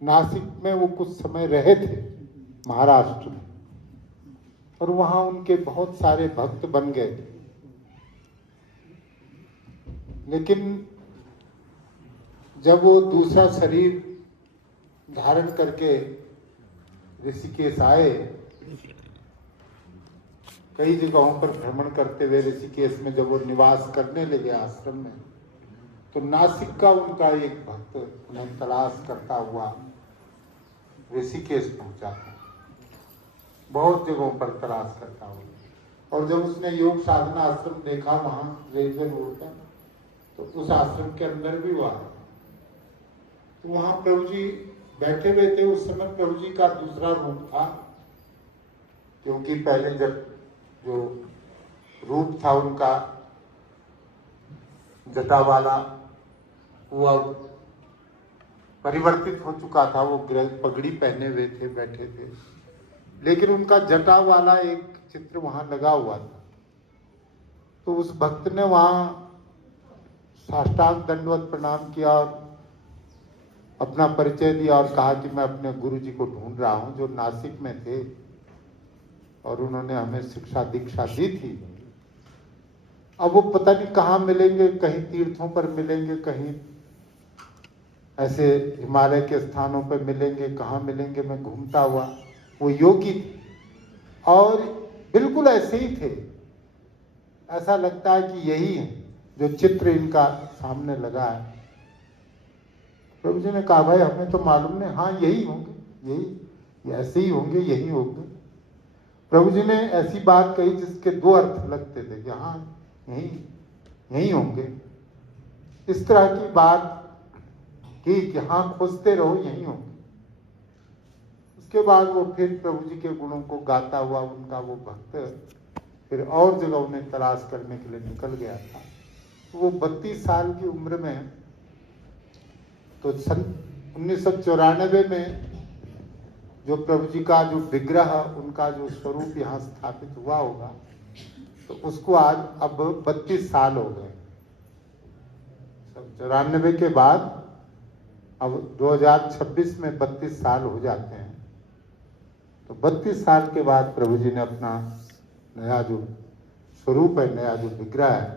नासिक में वो कुछ समय रहे थे, महाराष्ट्र में, और वहाँ उनके बहुत सारे भक्त बन गए थे। लेकिन जब वो दूसरा शरीर धारण करके ऋषिकेश आए, कई जगहों पर भ्रमण करते हुए ऋषिकेश में जब वो निवास करने लगे आश्रम में, तो नासिक का उनका एक भक्त उन्हें तलाश करता हुआ ऋषिकेश पहुंचा था। बहुत जगहों पर तलाश करता हुआ, और जब उसने योग साधना आश्रम देखा वहाँ रेलवे रोड पर, तो उस आश्रम के अंदर भी वो आया। तो वहाँ प्रभु जी बैठे हुए थे। उस समय प्रभु जी का दूसरा रूप था, क्योंकि पहले जब जो रूप था उनका जटा वाला, वो अब परिवर्तित हो चुका था। वो पगड़ी पहने हुए थे, बैठे थे, लेकिन उनका जटा वाला एक चित्र वहां लगा हुआ था। तो उस भक्त ने वहां साष्टांग दंडवत प्रणाम किया और अपना परिचय दिया और कहा कि मैं अपने गुरु जी को ढूंढ रहा हूं, जो नासिक में थे और उन्होंने हमें शिक्षा दीक्षा दी थी। अब वो पता नहीं कहाँ मिलेंगे, कहीं तीर्थों पर मिलेंगे, कहीं ऐसे हिमालय के स्थानों पर मिलेंगे, कहाँ मिलेंगे, मैं घूमता हुआ। वो योगी थे और बिल्कुल ऐसे ही थे। ऐसा लगता है कि यही है जो चित्र इनका सामने लगा है। प्रभु जी ने कहा, भाई हमें तो मालूम नहीं। हाँ यही होंगे, यही ऐसे ही होंगे, यही होंगे। प्रभु जी ने ऐसी बात कही जिसके दो अर्थ लगते थे कि हाँ यही होंगे। इस तरह की बात कि हाँ खोजते रहो, यही होंगे। उसके बाद वो फिर प्रभु जी के गुणों को गाता हुआ उनका वो भक्त फिर और जगह उन्हें तलाश करने के लिए निकल गया था। तो वो 32 साल की उम्र में, तो सन 1994 में जो प्रभु जी का जो विग्रह, उनका जो स्वरूप यहाँ स्थापित हुआ होगा, तो उसको आज अब 32 साल हो गए। 94 के बाद अब 2026 में 32 साल हो जाते हैं। तो 32 साल के बाद प्रभु जी ने अपना नया जो स्वरूप है, नया जो विग्रह है,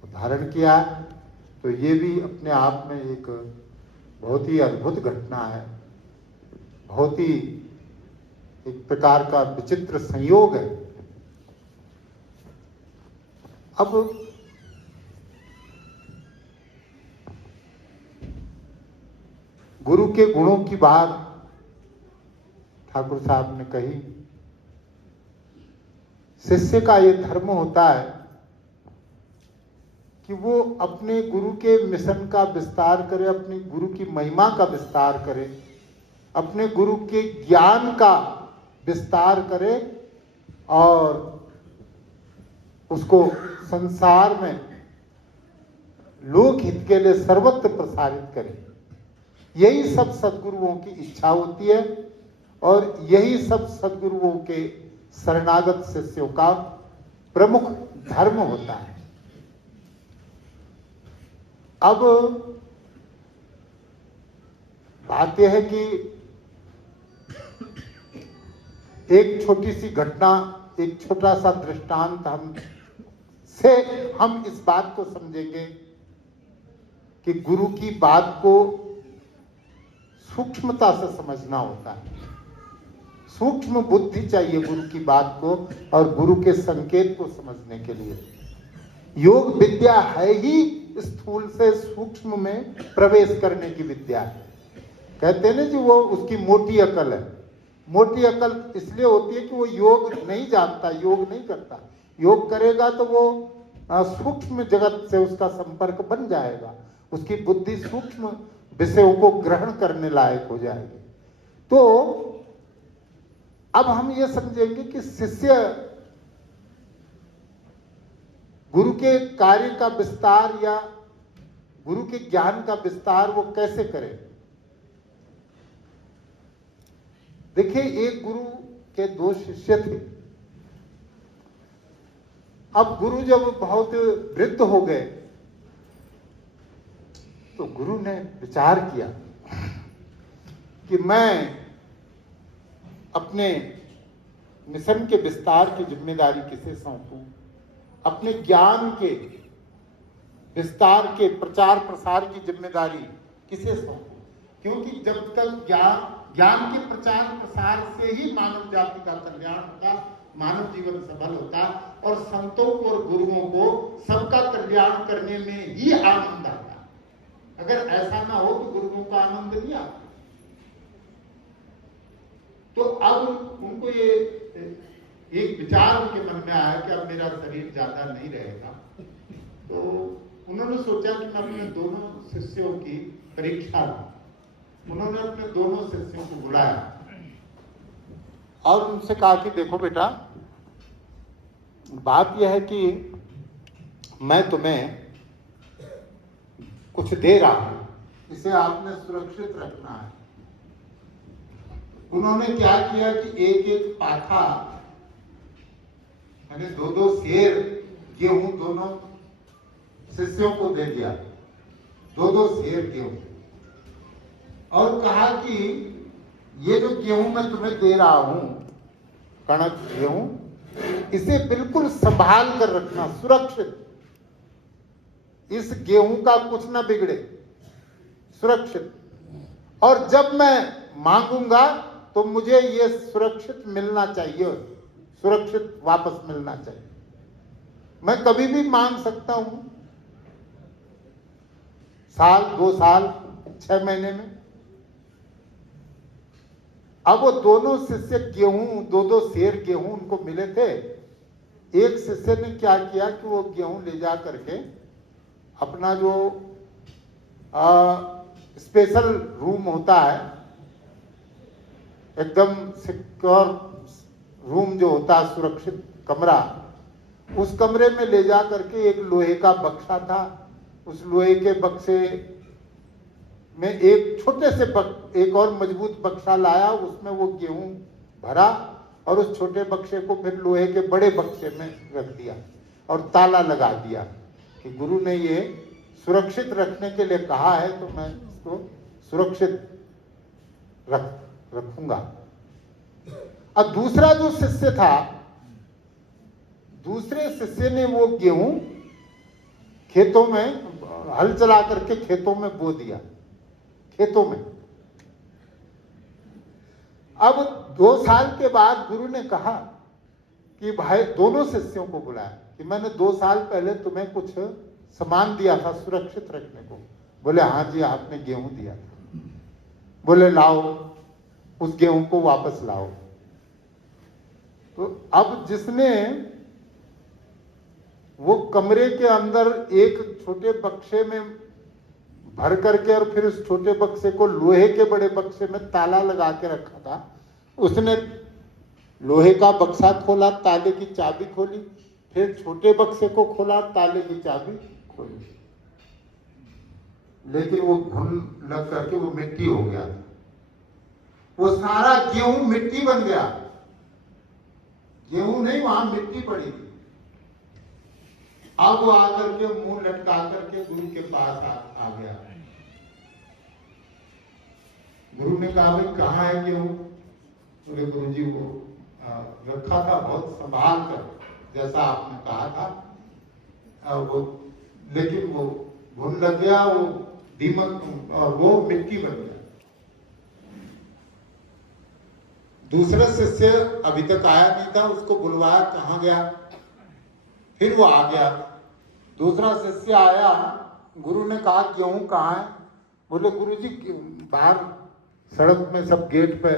वो धारण किया है। तो ये भी अपने आप में एक बहुत ही अद्भुत घटना है, बहुत ही एक प्रकार का विचित्र संयोग है। अब गुरु के गुणों की बात ठाकुर साहब ने कही। शिष्य का ये धर्म होता है कि वो अपने गुरु के मिशन का विस्तार करे, अपने गुरु की महिमा का विस्तार करे, अपने गुरु के ज्ञान का विस्तार करे और उसको संसार में लोक हित के लिए सर्वत्र प्रसारित करे। यही सब सद्गुरुओं की इच्छा होती है और यही सब सद्गुरुओं के शरणागत शिष्यों का प्रमुख धर्म होता है। अब बात यह है कि एक छोटी सी घटना, एक छोटा सा दृष्टांत हम इस बात को समझेंगे कि गुरु की बात को सूक्ष्मता से समझना होता है। सूक्ष्म बुद्धि चाहिए गुरु की बात को और गुरु के संकेत को समझने के लिए। योग विद्या है ही स्थूल से सूक्ष्म में प्रवेश करने की विद्या है। कहते हैं ना जी, वो उसकी मोटी अकल है। मोटी अकल इसलिए होती है कि वो योग नहीं जानता, योग नहीं करता। योग करेगा तो वो सूक्ष्म जगत से उसका संपर्क बन जाएगा, उसकी बुद्धि सूक्ष्म विषयों को ग्रहण करने लायक हो जाएगी। तो अब हम ये समझेंगे कि शिष्य गुरु के कार्य का विस्तार या गुरु के ज्ञान का विस्तार वो कैसे करे। देखिए, एक गुरु के 2 शिष्य थे। अब गुरु जब बहुत वृद्ध हो गए तो गुरु ने विचार किया कि मैं अपने मिशन के विस्तार की जिम्मेदारी किसे सौंपूं, अपने ज्ञान के विस्तार के प्रचार प्रसार की जिम्मेदारी किसे सौंपूं। क्योंकि जब तक ज्ञान के प्रचार प्रसार से ही मानव जाति का कल्याण होता, मानव जीवन सफल होता और संतों को और गुरुओं को सबका कल्याण करने में ही आनंद आता। अगर ऐसा ना हो तो गुरुओं का आनंद नहीं आता। तो अब उनको ये एक विचार उनके मन में आया कि अब मेरा शरीर ज्यादा नहीं रहेगा, तो उन्होंने सोचा कि मैं अपने दोनों शिष्यों की परीक्षा लूं। उन्होंने अपने दोनों शिष्यों को बुलाया और उनसे कहा कि देखो बेटा, बात यह है कि मैं तुम्हें कुछ दे रहा हूं, इसे आपने सुरक्षित रखना है। उन्होंने क्या किया कि एक एक पाथा यानी 2-2 सेर गेहूं दोनों शिष्यों को दे दिया, 2-2 सेर गेहूं, और कहा कि ये जो गेहूं मैं तुम्हें दे रहा हूं, कणक गेहूं, इसे बिल्कुल संभाल कर रखना, सुरक्षित। इस गेहूं का कुछ ना बिगड़े, सुरक्षित। और जब मैं मांगूंगा तो मुझे ये सुरक्षित मिलना चाहिए, सुरक्षित वापस मिलना चाहिए। मैं कभी भी मांग सकता हूं, साल, 2 साल, 6 महीने में। अब वो दोनों शिष्य गेहूं, 2-2 सेर गेहूं उनको मिले थे। एक शिष्य ने क्या किया कि वो गेहूं ले जा करके अपना जो स्पेशल रूम होता है, एकदम सिक्योर रूम जो होता है, सुरक्षित कमरा, उस कमरे में ले जा करके एक लोहे का बक्सा था, उस लोहे के बक्से में एक छोटे से एक और मजबूत बक्सा लाया, उसमें वो गेहूं भरा और उस छोटे बक्से को फिर लोहे के बड़े बक्से में रख दिया और ताला लगा दिया कि गुरु ने ये सुरक्षित रखने के लिए कहा है तो मैं इसको सुरक्षित रखूंगा। अब दूसरा जो शिष्य था, दूसरे शिष्य ने वो गेहूं खेतों में हल चला करके खेतों में बो दिया, खेतों में। अब 2 साल के बाद गुरु ने कहा कि भाई, दोनों शिष्यों को बुलाया कि मैंने 2 साल पहले तुम्हें कुछ सामान दिया था सुरक्षित रखने को। बोले हाँ जी, आपने गेहूं दिया था। बोले लाओ, उस गेहूं को वापस लाओ। तो अब जिसने वो कमरे के अंदर एक छोटे बक्से में भर करके और फिर उस छोटे बक्से को लोहे के बड़े बक्से में ताला लगा के रखा था, उसने लोहे का बक्सा खोला, ताले की चाबी खोली, फिर छोटे बक्से को खोला, ताले की चाबी खोली, लेकिन वो घुन लग करके वो मिट्टी हो गया था। वो सारा गेहूं मिट्टी बन गया, गेहूं नहीं, वहां मिट्टी पड़ी थी। अब वो आकर के मुंह लटका करके गुरु के पास आ गया। गुरु ने कहा भाई कहाँ है गेहूं? बोले गुरु जी वो रखा था बहुत संभाल कर, जैसा आपने कहा था, वो लेकिन वो घुन लग गया, वो दीमक और वो मिट्टी बन गया। दूसरा शिष्य अभी तक आया नहीं था, उसको बुलवाया, कहाँ गया? फिर वो आ गया। दूसरा शिष्य आया, गुरु ने कहा गेहूं कहाँ है? बोले गुरु जी बाहर सड़क में सब गेट पे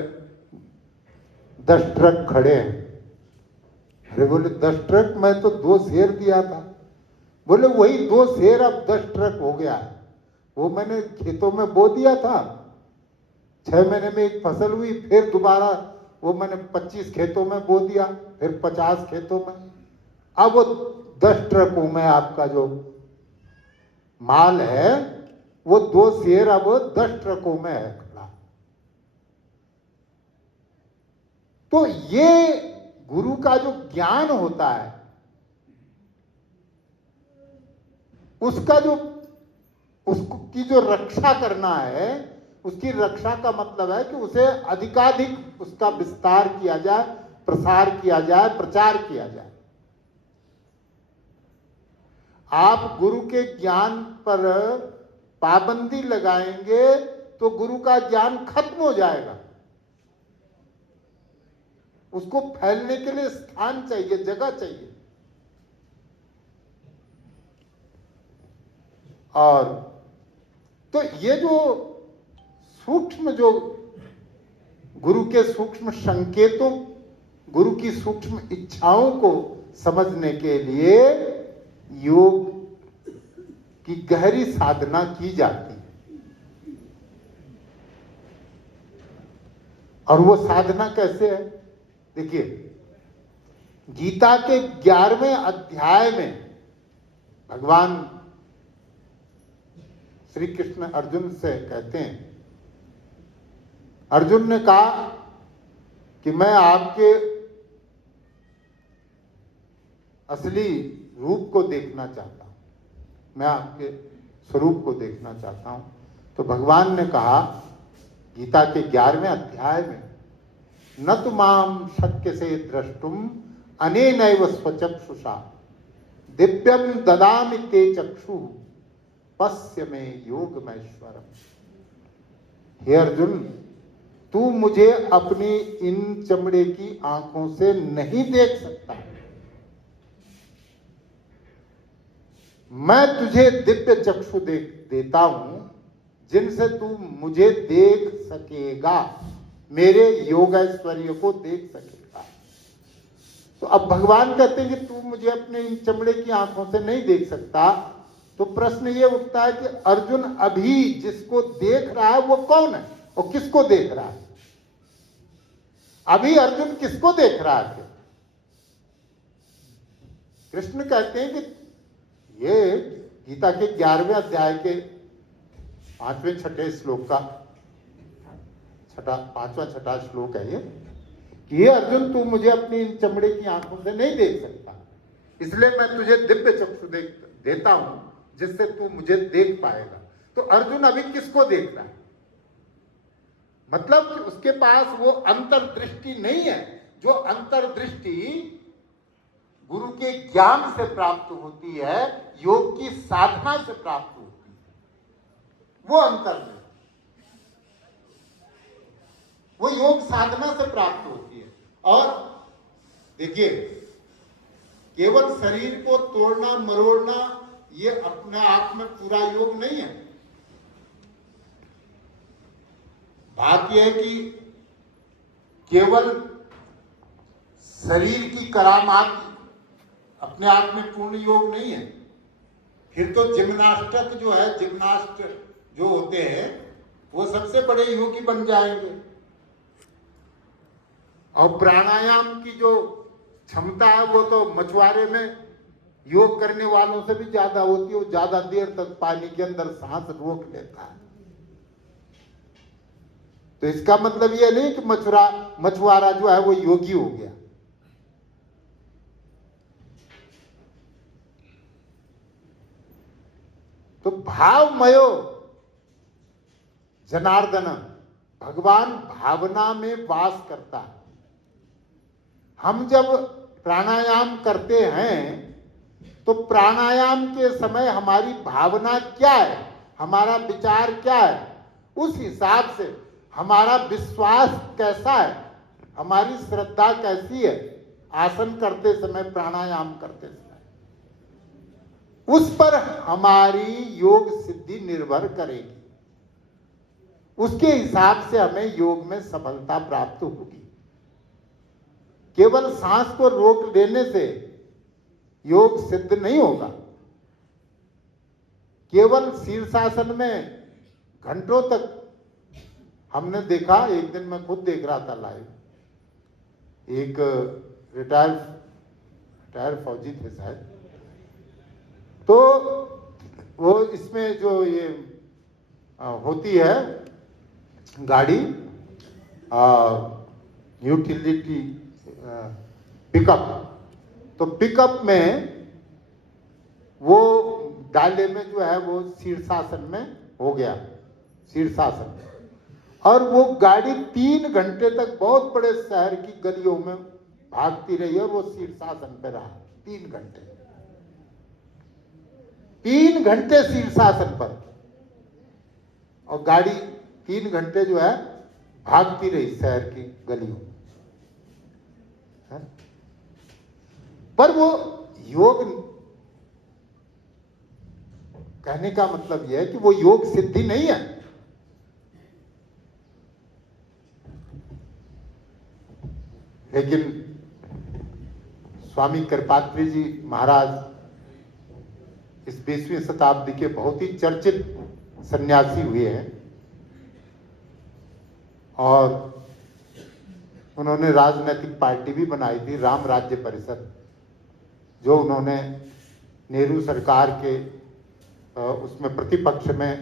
10 ट्रक खड़े हैं। अरे बोले 10 ट्रक? मैं तो 2 सेर दिया था। बोले वही 2 सेर अब 10 ट्रक हो गया है। वो मैंने खेतों में बो दिया था, 6 महीने में एक फसल हुई, फिर दोबारा वो मैंने 25 खेतों में बो दिया, फिर 50 खेतों में। अब वो 10 ट्रकों में आपका जो माल है वो 2 सेर अब 10 ट्रकों में है खड़ा। तो ये गुरु का जो ज्ञान होता है, उसका जो उसकी जो रक्षा करना है, उसकी रक्षा का मतलब है कि उसे अधिकाधिक उसका विस्तार किया जाए, प्रसार किया जाए, प्रचार किया जाए। आप गुरु के ज्ञान पर पाबंदी लगाएंगे तो गुरु का ज्ञान खत्म हो जाएगा। उसको फैलने के लिए स्थान चाहिए, जगह चाहिए। और तो ये जो सूक्ष्म, जो गुरु के सूक्ष्म संकेतों, गुरु की सूक्ष्म इच्छाओं को समझने के लिए योग की गहरी साधना की जाती है। और वो साधना कैसे है? देखिए, गीता के 11वें अध्याय में भगवान श्री कृष्ण अर्जुन से कहते हैं, अर्जुन ने कहा कि मैं आपके असली रूप को देखना चाहता हूं, मैं आपके स्वरूप को देखना चाहता हूं। तो भगवान ने कहा गीता के 11वें अध्याय में, न तु माम शक्य से द्रष्टुम अनेनैव स्वचक्षुषा दिव्यम ददामि ते चक्षु पश्य में योगमैश्वरम। हे अर्जुन, तू मुझे अपनी इन चमड़े की आंखों से नहीं देख सकता, मैं तुझे दिव्य चक्षु देता हूं जिनसे तू मुझे देख सकेगा, मेरे योग ऐश्वर्य को देख सकेगा। तो अब भगवान कहते हैं कि तू मुझे अपने इन चमड़े की आंखों से नहीं देख सकता। तो प्रश्न ये उठता है कि अर्जुन अभी जिसको देख रहा है वो कौन है और किसको देख रहा है? अभी अर्जुन किसको देख रहा है? कृष्ण कहते हैं कि ये गीता के 11वें अध्याय के 5वें 6ठे श्लोक का 5वां 6ठा श्लोक है ये, कि ये अर्जुन तू मुझे अपनी इन चमड़े की आंखों से नहीं देख सकता, इसलिए मैं तुझे दिव्य चक्षु देता हूं जिससे तू मुझे देख पाएगा। तो अर्जुन अभी किसको देख रहा है? मतलब कि उसके पास वो अंतर्दृष्टि नहीं है। जो अंतर्दृष्टि गुरु के ज्ञान से प्राप्त होती है, योग की साधना से प्राप्त होती है, वो अंतर्दृष्टि, वो योग साधना से प्राप्त होती है। और देखिए, केवल शरीर को तोड़ना मरोड़ना ये अपने आप में पूरा योग नहीं है। बात यह है कि केवल शरीर की करामात अपने आप में पूर्ण योग नहीं है। फिर तो जिम्नास्टक जो है, जिम्नास्ट जो होते हैं वो सबसे बड़े योगी बन जाएंगे। और प्राणायाम की जो क्षमता है वो तो मछुआरे में योग करने वालों से भी ज्यादा होती है। वो ज्यादा देर तक पानी के अंदर सांस रोक लेता है। तो इसका मतलब यह नहीं कि मछुआरा जो है वो योगी हो गया। तो भावमयो जनार्दन, भगवान भावना में वास करता है। हम जब प्राणायाम करते हैं तो प्राणायाम के समय हमारी भावना क्या है, हमारा विचार क्या है, उस हिसाब से हमारा विश्वास कैसा है, हमारी श्रद्धा कैसी है, आसन करते समय, प्राणायाम करते समय, उस पर हमारी योग सिद्धि निर्भर करेगी। उसके हिसाब से हमें योग में सफलता प्राप्त होगी। केवल सांस को रोक लेने से योग सिद्ध नहीं होगा। केवल शीर्षासन में घंटों तक, हमने देखा, एक दिन मैं खुद देख रहा था लाइव, एक रिटायर फौजी थे शायद, तो वो इसमें जो ये होती है गाड़ी यूटिलिटी पिकअप, तो पिकअप में वो डाले में जो है वो शीर्षासन में हो गया, शीर्षासन। और वो गाड़ी 3 घंटे तक बहुत बड़े शहर की गलियों में भागती रही और वो शीर्षासन पे रहा 3 घंटे। 3 घंटे शीर्षासन पर, और गाड़ी 3 घंटे जो है भागती रही शहर की गलियों में। पर वो योग, कहने का मतलब यह है कि वो योग सिद्धि नहीं है। लेकिन स्वामी कृपात्री जी महाराज इस 20वीं शताब्दी के बहुत ही चर्चित सन्यासी हुए हैं और उन्होंने राजनीतिक पार्टी भी बनाई थी, राम राज्य परिषद, जो उन्होंने नेहरू सरकार के उसमें प्रतिपक्ष में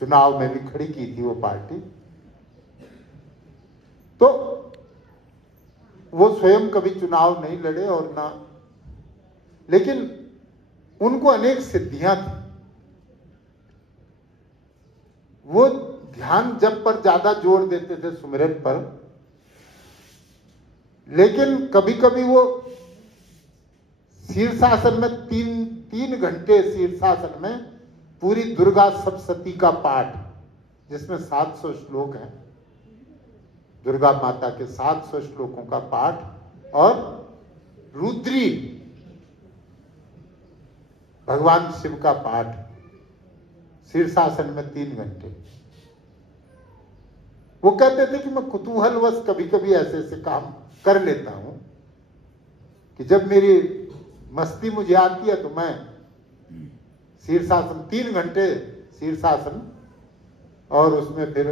चुनाव में भी खड़ी की थी वो पार्टी। तो वो स्वयं कभी चुनाव नहीं लड़े और ना, लेकिन उनको अनेक सिद्धियां थी। वो ध्यान जप पर ज्यादा जोर देते थे, सुमिरन पर, लेकिन कभी कभी वो शीर्षासन में 3 घंटे शीर्षासन में पूरी दुर्गा सप्तशती का पाठ, जिसमें 700 श्लोक हैं, दुर्गा माता के 700 श्लोकों का पाठ और रुद्री भगवान शिव का पाठ शीर्षासन में 3 घंटे। वो कहते थे कि मैं कुतूहलवश कभी कभी ऐसे ऐसे काम कर लेता हूं कि जब मेरी मस्ती मुझे आती है तो मैं शीर्षासन 3 घंटे शीर्षासन और उसमें फिर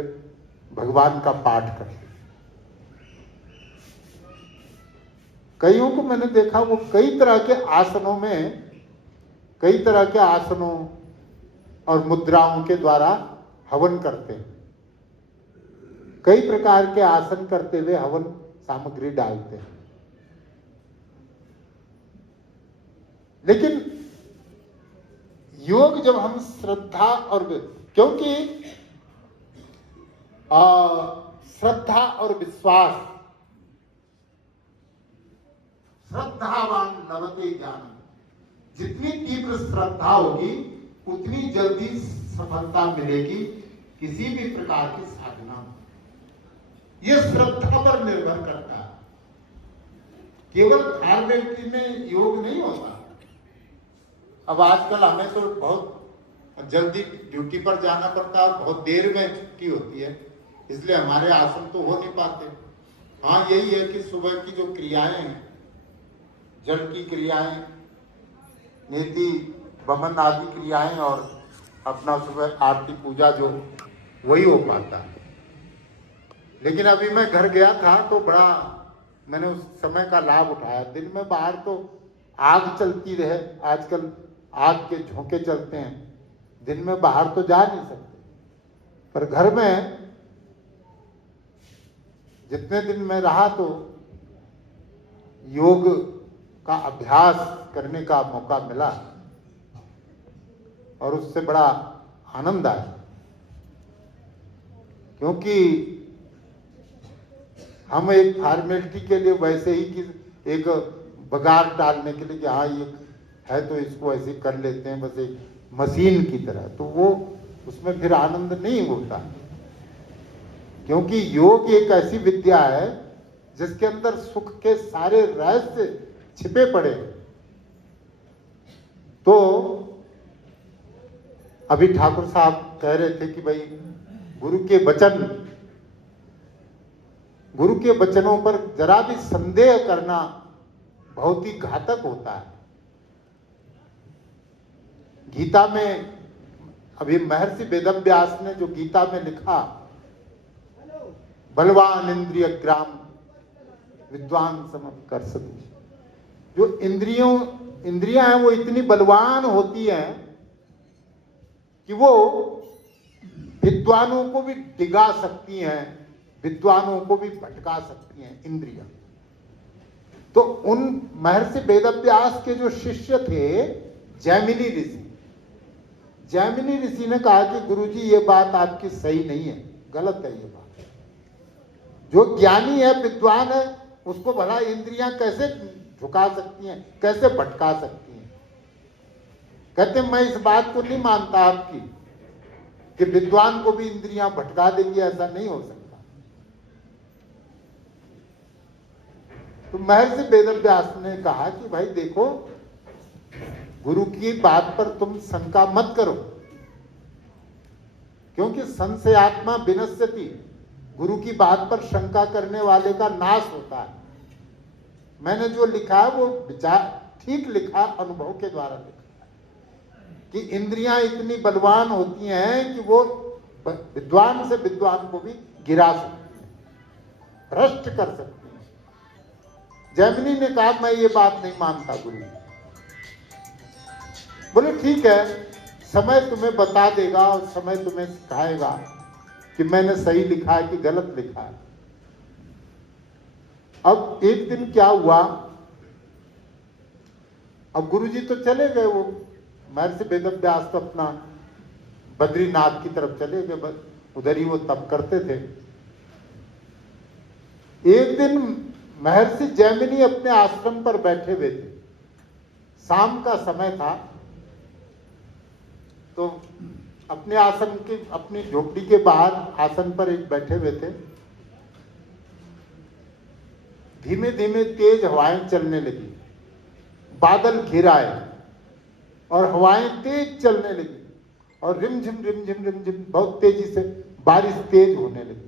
भगवान का पाठ कर। कईयों को मैंने देखा वो कई तरह के आसनों में, कई तरह के आसनों और मुद्राओं के द्वारा हवन करते हैं, कई प्रकार के आसन करते हुए हवन सामग्री डालते हैं। लेकिन योग जब हम श्रद्धा और, क्योंकि श्रद्धा और विश्वास, श्रद्धावान लभते ज्ञान, जितनी तीव्र श्रद्धा होगी उतनी जल्दी सफलता मिलेगी किसी भी प्रकार की साधना में। यह श्रद्धा पर निर्भर करता है, केवल फॉर्मेलिटी में योग नहीं होता। अब आजकल हमें तो बहुत जल्दी ड्यूटी पर जाना पड़ता है और बहुत देर में छुट्टी होती है, इसलिए हमारे आसन तो हो नहीं पाते। हाँ, यही है कि सुबह की जो क्रियाएं हैं, जल की क्रियाएं, नीति बमन आदि क्रियाएं और अपना सुबह आरती पूजा जो वही हो पाता है। लेकिन अभी मैं घर गया था तो बड़ा मैंने उस समय का लाभ उठाया। दिन में बाहर तो आग चलती रहे, आजकल आग के झोंके चलते हैं, दिन में बाहर तो जा नहीं सकते, पर घर में जितने दिन मैं रहा तो योग का अभ्यास करने का मौका मिला और उससे बड़ा आनंद आया। क्योंकि हम एक फॉर्मेलिटी के लिए वैसे ही कि एक बगार डालने के लिए कि हाँ ये है तो इसको ऐसे कर लेते हैं, बस एक मशीन की तरह, तो वो उसमें फिर आनंद नहीं होता। क्योंकि योग एक ऐसी विद्या है जिसके अंदर सुख के सारे रहस्य छिपे पड़े। तो अभी ठाकुर साहब कह रहे थे कि भाई गुरु के वचनों पर जरा भी संदेह करना बहुत ही घातक होता है। गीता में अभी महर्षि वेदव्यास ने जो गीता में लिखा, बलवान इंद्रिय ग्राम विद्वान समकर्षति, जो इंद्रियां हैं वो इतनी बलवान होती हैं कि वो विद्वानों को भी डिगा सकती हैं, विद्वानों को भी भटका सकती हैं इंद्रियां। तो उन महर्षि वेदव्यास के जो शिष्य थे जैमिनी ऋषि ने कहा कि गुरुजी ये बात आपकी सही नहीं है, गलत है ये बात। जो ज्ञानी है, विद्वान है, उसको भला इंद्रियां कैसे झुका सकती हैं, कैसे भटका सकती हैं? कहते मैं इस बात को नहीं मानता आपकी कि विद्वान को भी इंद्रियां भटका देंगी, ऐसा नहीं हो सकता। तो महर्षि वेदव्यास ने कहा कि भाई देखो, गुरु की बात पर तुम शंका मत करो, क्योंकि संशयात्मा विनश्यति, गुरु की बात पर शंका करने वाले का नाश होता है। मैंने जो लिखा है वो विचार ठीक लिखा, अनुभव के द्वारा लिखा कि इंद्रियां इतनी बलवान होती हैं कि वो विद्वान से विद्वान को भी गिरा सकती हैं, भ्रष्ट कर सकती हैं। जैमिनी ने कहा मैं ये बात नहीं मानता गुरु। बोले ठीक है, समय तुम्हें बता देगा और समय तुम्हें सिखाएगा कि मैंने सही लिखा है कि गलत लिखा है। अब एक दिन क्या हुआ, अब गुरुजी तो चले गए, वो महर्षि वेदव्यास तो अपना बद्रीनाथ की तरफ चले गए, उधर ही वो तप करते थे। एक दिन महर्षि जैमिनी अपने आश्रम पर बैठे हुए थे, शाम का समय था, तो अपने आसन के, अपनी झोपड़ी के बाहर आसन पर एक बैठे हुए थे। धीमे धीमे तेज हवाएं चलने लगी, बादल घिर आए और हवाएं तेज चलने लगी और रिमझिम रिमझिम रिमझिम बहुत तेजी से बारिश तेज होने लगी।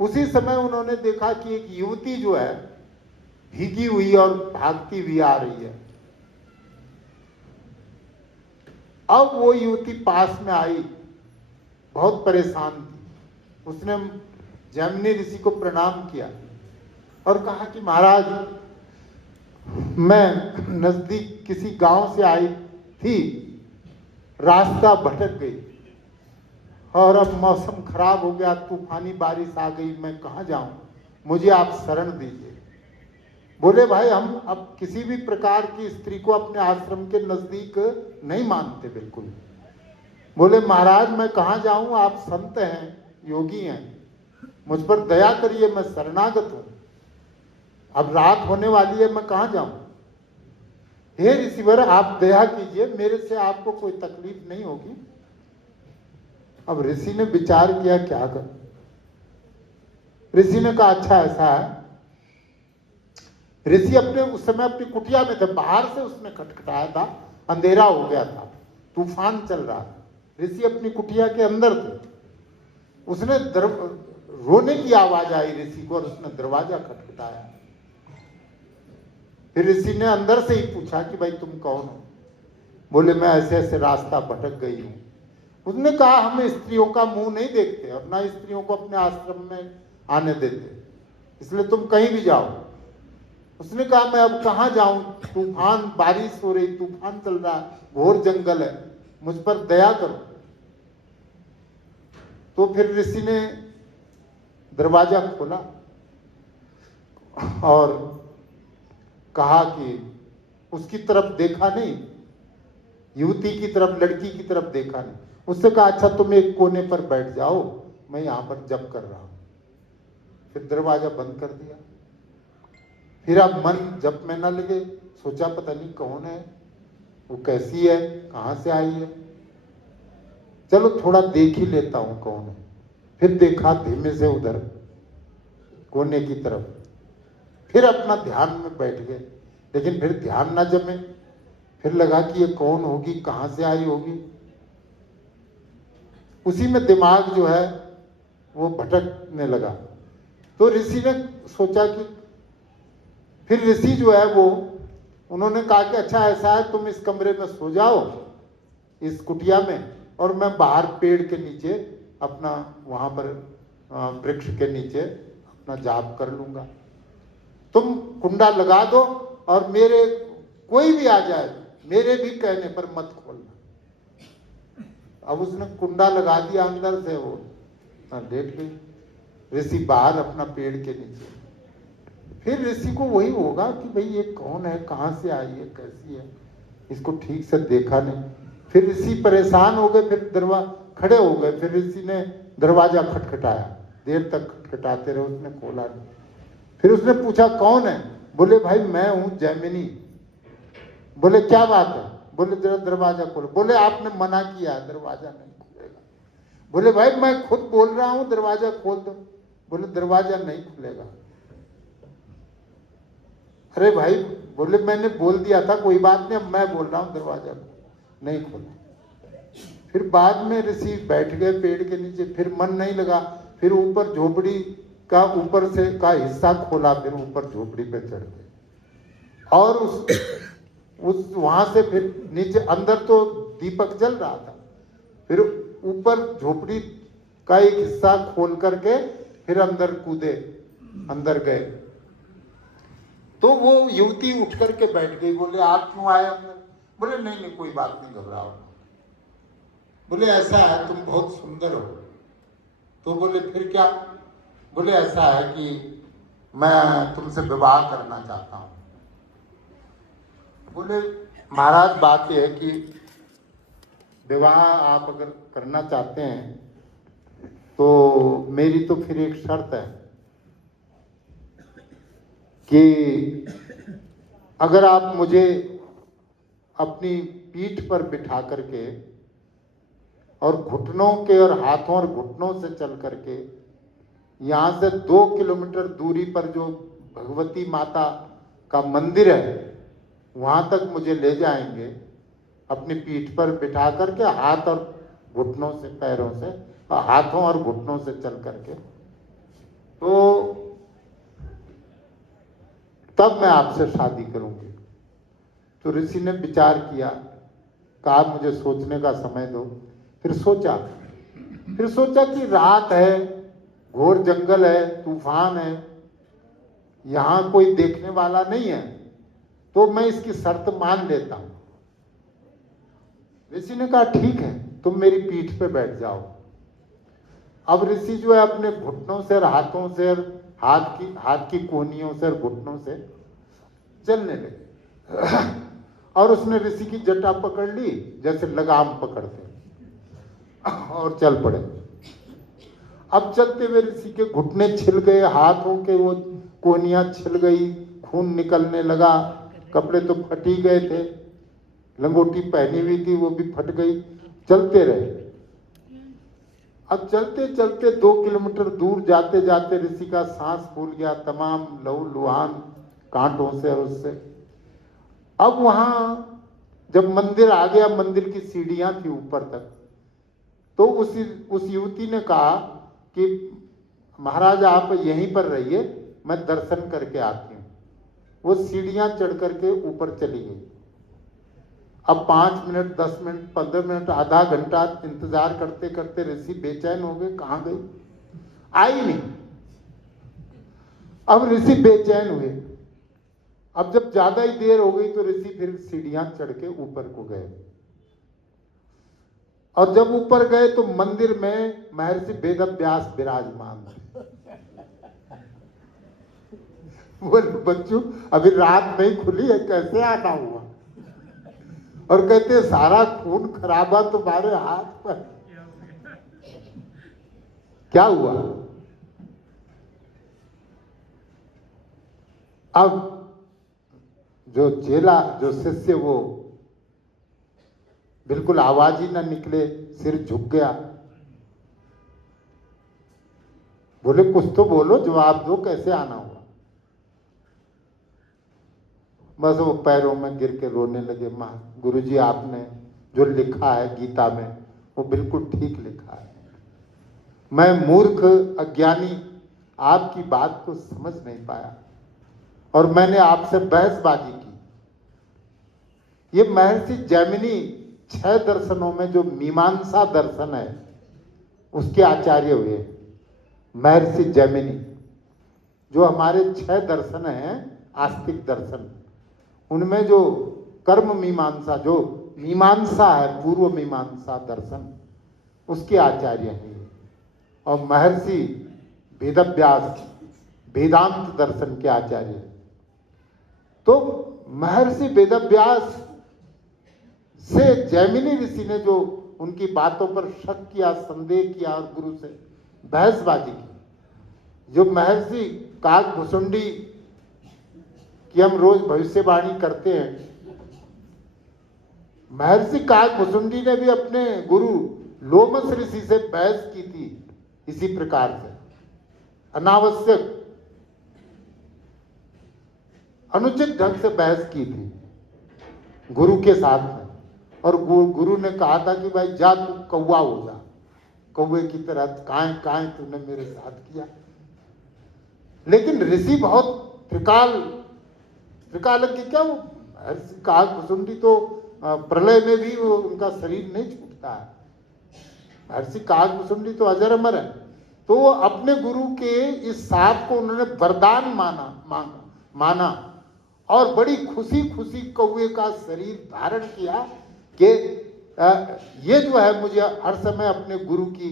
उसी समय उन्होंने देखा कि एक युवती जो है भीगी हुई और भागती हुई आ रही है। अब वो युवती पास में आई, बहुत परेशान थी। उसने जैमिनी ऋषि को प्रणाम किया और कहा कि महाराज, मैं नजदीक किसी गांव से आई थी, रास्ता भटक गई और अब मौसम खराब हो गया, तूफानी बारिश आ गई, मैं कहाँ जाऊं, मुझे आप शरण दीजिए। बोले भाई, हम अब किसी भी प्रकार की स्त्री को अपने आश्रम के नजदीक नहीं मानते, बिल्कुल। बोले महाराज, मैं कहाँ जाऊं, आप संत हैं, योगी हैं, मुझ पर दया करिए, मैं शरणागत हूं, अब रात होने वाली है, मैं कहाँ जाऊं। हे ऋषिवर, आप दया कीजिए, मेरे से आपको कोई तकलीफ नहीं होगी। अब ऋषि ने विचार किया क्या कर। ऋषि ने कहा अच्छा ऐसा है। ऋषि अपने उस समय अपनी कुटिया में थे, बाहर से उसने खटखटाया था, अंधेरा हो गया था, तूफान चल रहा था। ऋषि अपनी कुटिया के अंदर थे। उसने रोने की आवाज आई ऋषि को और उसने दरवाजा खटखटाया। फिर ऋषि ने अंदर से ही पूछा कि भाई तुम कौन हो। बोले मैं ऐसे ऐसे रास्ता भटक गई हूं। उसने कहा हम स्त्रियों का मुंह नहीं देखते और ना स्त्रियों को अपने आश्रम में आने देते, इसलिए तुम कहीं भी जाओ। उसने कहा मैं अब कहाँ जाऊं, तूफान, बारिश हो रही, तूफान चल रहा, घोर जंगल है, मुझ पर दया करो। तो फिर ऋषि ने दरवाजा खोला और कहा कि उसकी तरफ देखा नहीं, युवती की तरफ, लड़की की तरफ देखा नहीं। उससे कहा अच्छा तुम एक कोने पर बैठ जाओ, मैं यहां पर जप कर रहा हूं। फिर दरवाजा बंद कर दिया। फिर अब मन जप में न लगे, सोचा पता नहीं कौन है, वो कैसी है, कहां से आई है, चलो थोड़ा देख ही लेता हूं कौन है। फिर देखा धीमे से उधर कोने की तरफ। फिर अपना ध्यान में बैठ गए, लेकिन फिर ध्यान ना जमे। फिर लगा कि ये कौन होगी, कहां से आई होगी। उसी में दिमाग जो है वो भटकने लगा। तो ऋषि ने सोचा कि, फिर ऋषि जो है वो, उन्होंने कहा कि अच्छा ऐसा है, तुम इस कमरे में सो जाओ, इस कुटिया में, और मैं बाहर पेड़ के नीचे अपना, वहां पर वृक्ष के नीचे अपना जाप कर लूंगा। तुम कुंडा लगा दो और मेरे, कोई भी आ जाए, मेरे भी कहने पर मत खोलना। अब उसने कुंडा लगा दिया अंदर से, वो लेट गई। ऋषि बाहर अपना पेड़ के नीचे। फिर ऋषि को वही होगा कि भाई ये कौन है, कहां से आई है, कैसी है, इसको ठीक से देखा नहीं। फिर ऋषि परेशान हो गए, फिर खड़े हो गए। फिर ऋषि ने दरवाजा खटखटाया। देर तक खटखटाते रहे, उसने खोला नहीं। फिर उसने पूछा कौन है? बोले भाई मैं हूं जैमिनी। बोले क्या बात है? बोले जरा दरवाजा खोलो। बोले आपने मना किया, दरवाजा नहीं खुलेगा। बोले भाई मैं खुद बोल रहा हूं दरवाजा खोल दो। बोले दरवाजा नहीं खुलेगा। अरे भाई, बोले मैंने बोल दिया था कोई बात नहीं, अब मैं बोल रहा हूं दरवाजा नहीं खोला। फिर बाद में ऋषि बैठ गए पेड़ के नीचे, फिर मन नहीं लगा, फिर ऊपर झोपड़ी का ऊपर से का हिस्सा खोला, फिर ऊपर झोपड़ी पे चढ़ गए और उस वहां से फिर नीचे, अंदर तो दीपक जल रहा था, फिर ऊपर झोपड़ी का एक हिस्सा खोल करके फिर अंदर कूदे, अंदर गए। तो वो युवती उठ करके बैठ गई। बोले आप क्यों आए अंदर? बोले नहीं नहीं कोई बात नहीं, घबराओ। बोले ऐसा है तुम बहुत सुंदर हो। तो बोले फिर क्या? बोले ऐसा है कि मैं तुमसे विवाह करना चाहता हूं। बोले महाराज बात यह है कि विवाह आप अगर करना चाहते हैं तो मेरी तो फिर एक शर्त है कि अगर आप मुझे अपनी पीठ पर बिठा करके और घुटनों के और हाथों और घुटनों से चल करके यहाँ से 2 किलोमीटर दूरी पर जो भगवती माता का मंदिर है वहां तक मुझे ले जाएंगे, अपनी पीठ पर बिठा करके, हाथ और घुटनों से, पैरों से, हाथों और घुटनों से चल करके, तो तब मैं आपसे शादी करूंगी। तो ऋषि ने विचार किया, कहा मुझे सोचने का समय दो। फिर सोचा कि रात है, घोर जंगल है, तूफान है, यहां कोई देखने वाला नहीं है, तो मैं इसकी शर्त मान लेता हूं। ऋषि ने कहा ठीक है, तुम मेरी पीठ पे बैठ जाओ। अब ऋषि जो है अपने घुटनों से और हाथों से और हाथ की कोहनियों से और घुटनों से चलने लगे और उसने ऋषि की जटा पकड़ ली जैसे लगाम पकड़ते और चल पड़े। अब चलते हुए ऋषि के घुटने छिल गए, हाथों के वो कोहनियां छिल गई, खून निकलने लगा, कपड़े तो फट ही गए थे, लंगोटी पहनी हुई थी वो भी फट गई। चलते रहे। अब चलते चलते 2 किलोमीटर दूर जाते जाते ऋषि का सांस फूल गया, तमाम लहू लुहान कांटों से और उससे। अब वहां जब मंदिर आ गया, मंदिर की सीढ़ियां थी ऊपर तक, तो उस युवती ने कहा कि महाराज आप यहीं पर रहिए, मैं दर्शन करके आती हूँ। वो सीढ़ियां चढ़ करके ऊपर चली गई। अब 5 मिनट, 10 मिनट, 15 मिनट, आधा घंटा इंतजार करते करते ऋषि बेचैन हो गए, कहाँ गई? आई नहीं। अब ऋषि बेचैन हुए। अब जब ज्यादा ही देर हो गई तो ऋषि फिर सीढ़ियां चढ़ के ऊपर को गए और जब ऊपर गए तो मंदिर में महर्षि वेदव्यास विराजमान थे। बोले बच्चों अभी रात नहीं खुली है, कैसे आना हुआ? और कहते सारा खून खराबा तुम्हारे हाथ पर, क्या हुआ? अब जो चेला, जो शिष्य, वो बिल्कुल आवाज ही ना निकले, सिर झुक गया। बोले कुछ तो बोलो, जवाब दो, कैसे आना हुआ? बस वो पैरों में गिर के रोने लगे। माँ गुरुजी आपने जो लिखा है गीता में वो बिल्कुल ठीक लिखा है। मैं मूर्ख अज्ञानी आपकी बात को समझ नहीं पाया और मैंने आपसे बहसबाजी की। ये महर्षि जैमिनी 6 दर्शनों में जो मीमांसा दर्शन है उसके आचार्य हुए महर्षि जैमिनी। जो हमारे 6 दर्शन हैं आस्तिक दर्शन, उनमें जो कर्म मीमांसा, जो मीमांसा है, पूर्व मीमांसा दर्शन, उसके आचार्य हैं। और महर्षि वेदव्यास वेदांत दर्शन के आचार्य। तो महर्षि वेदव्यास से जैमिनी ऋषि ने जो उनकी बातों पर शक किया, संदेह किया और गुरु से बहसबाजी की, जो महर्षि काकभुसुंडी की हम रोज भविष्यवाणी करते हैं, महर्षि काकभुसुंडी ने भी अपने गुरु लोमस ऋषि से बहस की थी इसी प्रकार से, अनावश्यक अनुचित ढंग से बहस की थी गुरु के साथ में। और गुरु ने कहा था कि भाई जा तू कौवा हो जा, कौवे की तरह काहे काहे तूने मेरे साथ किया। लेकिन ऋषि बहुत त्रिकाल की क्या, वो काकभुसुंडी तो प्रलय में भी वो उनका शरीर नहीं छूटता है, महर्षि काकभुसुंडी तो अजर अमर है। तो वो अपने गुरु के इस साप को उन्होंने वरदान माना और बड़ी खुशी खुशी कौवे का शरीर धारण किया कि ये जो है मुझे हर समय अपने गुरु की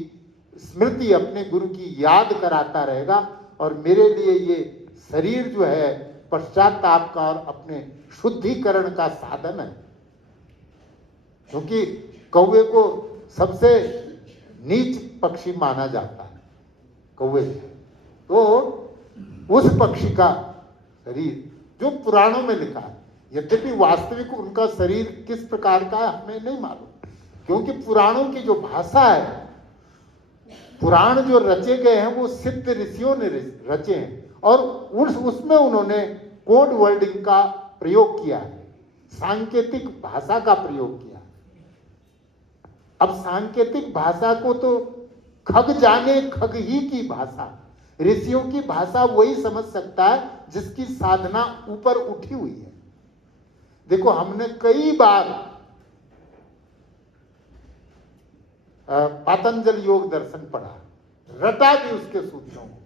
स्मृति, अपने गुरु की याद कराता रहेगा और मेरे लिए ये शरीर जो है पश्चाताप का और अपने शुद्धिकरण का साधन है। क्योंकि कौवे को सबसे नीच पक्षी माना जाता है कौवे, तो उस पक्षी का शरीर जो पुराणों में लिखा है, यद्यपि वास्तविक उनका शरीर किस प्रकार का है हमें नहीं मालूम, क्योंकि पुराणों की जो भाषा है, पुराण जो रचे गए हैं वो सिद्ध ऋषियों ने रचे हैं और उसमें उन्होंने कोड वर्डिंग का प्रयोग किया है, सांकेतिक भाषा का प्रयोग किया। अब सांकेतिक भाषा को तो खग जाने, खग ही की भाषा, ऋषियों की भाषा वही समझ सकता है जिसकी साधना ऊपर उठी हुई है। देखो हमने कई बार पतंजलि योग दर्शन पढ़ा, रटा भी उसके सूत्रों को,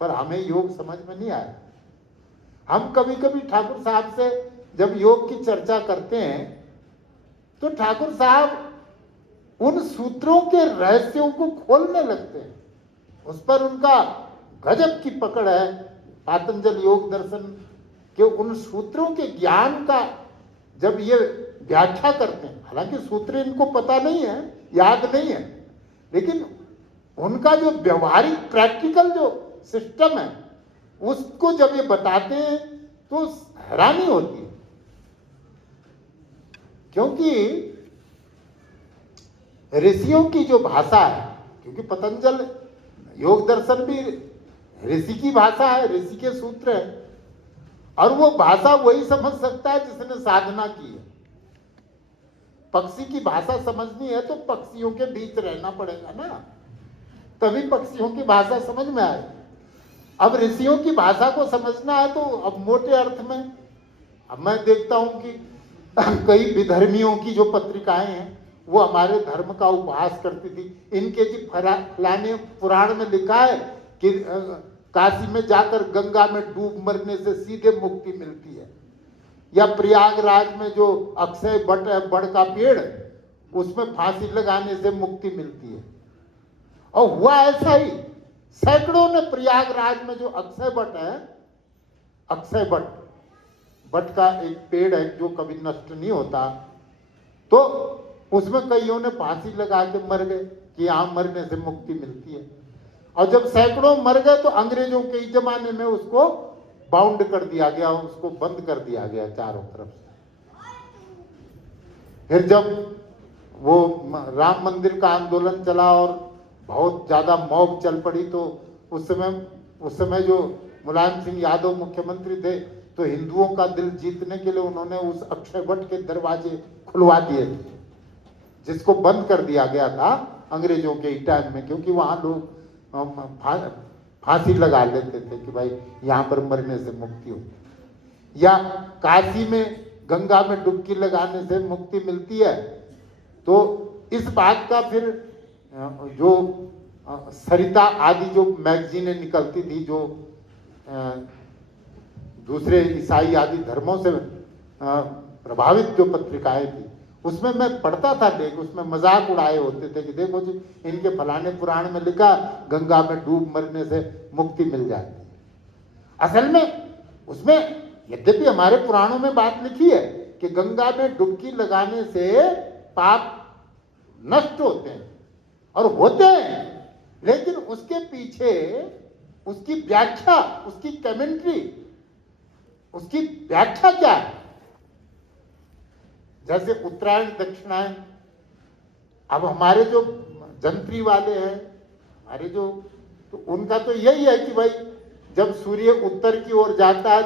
पर हमें योग समझ में नहीं आया। हम कभी कभी ठाकुर साहब से जब योग की चर्चा करते हैं तो ठाकुर साहब उन सूत्रों के रहस्यों को खोलने लगते हैं, उस पर उनका गजब की पकड़ है। पतंजलि योग दर्शन के उन सूत्रों के ज्ञान का जब ये व्याख्या करते हैं, हालांकि सूत्र इनको पता नहीं है, याद नहीं है, लेकिन उनका जो व्यवहारिक प्रैक्टिकल जो सिस्टम है उसको जब ये बताते हैं तो हैरानी होती है। क्योंकि ऋषियों की जो भाषा है, क्योंकि पतंजलि योग दर्शन भी ऋषि की भाषा है, ऋषि के सूत्र है, और वो भाषा वही समझ सकता है जिसने साधना की है। पक्षी की भाषा समझनी है तो पक्षियों के बीच रहना पड़ेगा ना, तभी पक्षियों की भाषा समझ में आए। अब ऋषियों की भाषा को समझना है तो अब मोटे अर्थ में, अब मैं देखता हूं कि कई विधर्मियों की जो पत्रिकाएं हैं वो हमारे धर्म का उपहास करती थी। इनके जी फलाने पुराण में लिखा है कि काशी में जाकर गंगा में डूब मरने से सीधे मुक्ति मिलती है, या प्रयागराज में जो अक्षय बट है, बड़ का पेड़, उसमें फांसी लगाने से मुक्ति मिलती है। और हुआ ऐसा ही, सैकड़ों ने प्रयागराज में जो अक्षय बट है, अक्षय बट का एक पेड़ है जो कभी नष्ट नहीं होता, तो उसमें कईयों ने फांसी लगा के मर गए कि यहां मरने से मुक्ति मिलती है। और जब सैकड़ों मर गए तो अंग्रेजों के जमाने में उसको बाउंड कर दिया गया, उसको बंद कर दिया गया चारों तरफ से। फिर जब वो राम मंदिर का आंदोलन चला और बहुत ज्यादा मॉब चल पड़ी, तो उस समय जो मुलायम सिंह यादव मुख्यमंत्री थे, तो हिंदुओं का दिल जीतने के लिए उन्होंने उस अक्षय वट के दरवाजे खुलवा दिए थे, जिसको बंद कर दिया गया था अंग्रेजों के टाइम में, क्योंकि वहां लोग फांसी लगा लेते थे कि भाई यहाँ पर मरने से मुक्ति हो। या काशी में गंगा में डुबकी लगाने से मुक्ति मिलती है, तो इस बात का फिर जो सरिता आदि जो मैगजीनें निकलती थी, जो दूसरे ईसाई आदि धर्मों से प्रभावित जो पत्रिकाएं थी, उसमें मैं पढ़ता था लेख, उसमें मजाक उड़ाए होते थे कि देखो जी इनके फलाने पुराण में लिखा गंगा में डूब मरने से मुक्ति मिल जाती है। असल में उसमें यद्यपि हमारे पुराणों में बात लिखी है कि गंगा में डुबकी लगाने से पाप नष्ट होते हैं और होते हैं, लेकिन उसके पीछे उसकी व्याख्या, उसकी कमेंट्री, उसकी व्याख्या क्या है? जैसे उत्तरायण दक्षिणायन, अब हमारे जो जंत्री वाले हैं, हमारे जो, तो उनका तो यही है कि भाई जब सूर्य उत्तर की ओर जाता है तो